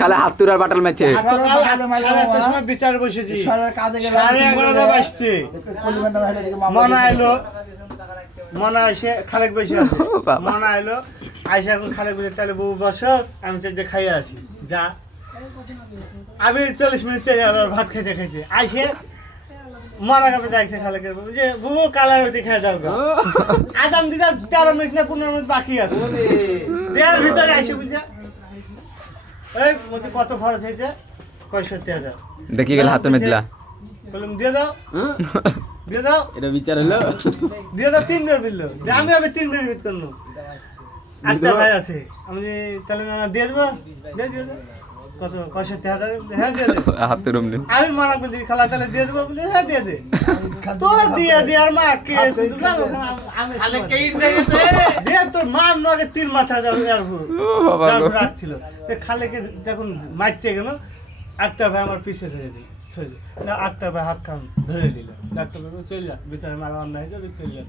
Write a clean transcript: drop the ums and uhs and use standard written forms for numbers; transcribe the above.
কালে হাত তুরার বাটাল ম্যাচে বিচার বসেছি 11:30 বাজছে মনা এলো মনা এসে খালেক বসে আছে মনা এলো আইসা এখন খালেক বসে তাহলে বউ বসো আমি চাইতে খাইয়ে আসি যা আমি 40 মিনিট চলে যাবো ভাত খাইতে খাইতে আইসে মরা কাপে দেখছে খালেকের বউ যে বউ কালার হইতে খাই দাও আদাম দিদা 13 মিনিট না 15 মিনিট বাকি আছে দেয়ার ভিতরে আইসে বুঝা এই মতে কত খরচ হয়েছে 65,000 দেখি গেল হাতে মেদলা বললাম দিয়ে দাও দিয়ে দাও এটা বিচার হলো দিয়ে দাও 3 বের বিল যে আমি আবার 3 বের বিট করলাম একটা ভাই আছে আমি তাহলে না দিয়ে দেবো দিয়ে দাও কত 65,000 হ্যাঁ দিয়ে দে হাতে রুম নেই আমি মানা বলি খালা তাহলে দিয়ে দেবো বলে হ্যাঁ দিয়ে দে তো দিয়ে আর মা কে আমি খালে কে দিয়েছে দিয়ে তোর মা নগে 3 মাথা দাও আর বাবা রাখছিল খালেকে যখন মারতে গেল একটা ভাই আমার পিছে ধরে দিল না একটা ভাই হাত কান ধরে দিল ডাক্তার চলে যা বিচারে মারা অন্যায় হয়েছে চলে যা